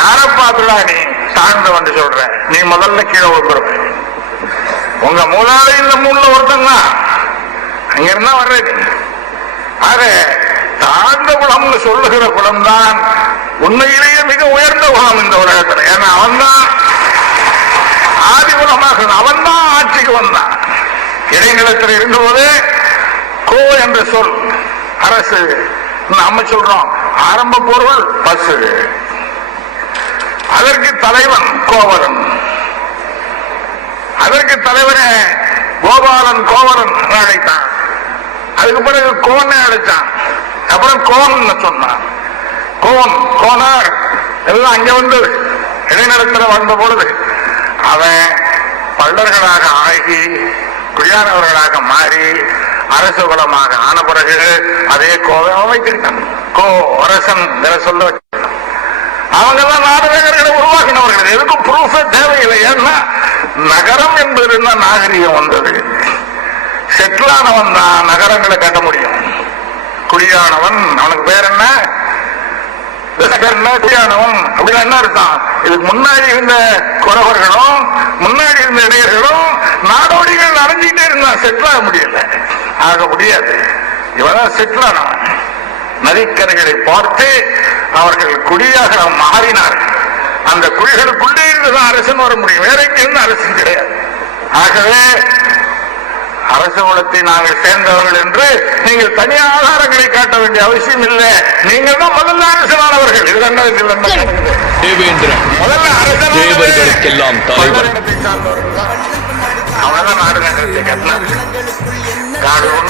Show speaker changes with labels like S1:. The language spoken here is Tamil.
S1: யார பார்த்துடா நீ? தாழ்ந்தவன் சொல்ற நீ முதல்ல கீழே விழுந்துருவ உங்க மூலாளி இந்த மூணுல ஒருத்தன் தான் அங்க இருந்தா ஆக தாழ்ந்த குணம்னு சொல்லுகிற குளம் தான் உண்மையிலேயே மிக உயர்ந்த குணம் இந்த உலகத்துல. ஏன்னா அவன் தான் ஆதி குலமாக அவன் தான் ஆட்சிக்கு வந்தான். இடைநிலத்தில் இருந்தபோது கோ என்ற சொல். அரசு. நம்ம சொல்றோம். ஆரம்ப பொருள் பசு அதற்கு தலைவன் கோவலன். அதற்கு தலைவனே கோபாலன் கோவலன் அழைத்தான். அதுக்கு பிறகு கோனை அழைச்சான் அப்புறம் கோன் சொன்னான். கோன் கோனார் எல்லாம் அங்க வந்து இடைநிலத்தில் வந்த பொழுது அவன் பல்லர்களாக ஆகி குடியானவர்களாக மாறி அரசு குலமாக ஆன பிறகு அதே கோவை அவன் வைத்திருக்கான் கோ அரசன் சொல்ல வச்சிருக்கான் அவங்க தான் நாடு உருவாக்கினவர்கள் எதுக்கும் ப்ரூஃப் தேவையில்லை. ஏன்னா நகரம் என்பது நாகரிகம் வந்தது. செட்டிலானவன் தான் நகரங்களை கட்ட முடியும். குடியானவன் அவனுக்கு பேர் என்ன? குடியானவன். அப்படின்னு என்ன இதுக்கு முன்னாடி இருந்த குறவர்களும் முன்னாடி இருந்த இடையர்களும் நாடோடிகள் அடைஞ்சிட்டே இருந்தான் செட்டில் ஆக முடியல. ஆக முடியாது. இவதான் செட்டில் ஆனவன். நதிக்கரைகளை பார்த்து அவர்கள் குடியாக மாறினார்கள். அந்த குழிகளுக்குள்ளே இருந்துதான் அரசன் வர முடியும். வேற இருந்து அரசன் கிடையாது. ஆகவே அரசு குலத்தை நாங்கள் சேர்ந்தவர்கள் என்று நீங்கள் தனி ஆதாரங்களை காட்ட வேண்டிய அவசியம் இல்லை. நீங்கள் தான் முதல்ல அரசனானவர்கள்?
S2: தேவேந்திரன்
S1: முதல்ல அரசன்
S2: தேவர்களுக்கெல்லாம் தலைவன்
S1: அவனதான் நாடு நகரத்தை கட்டினார் காடு ஒன்று.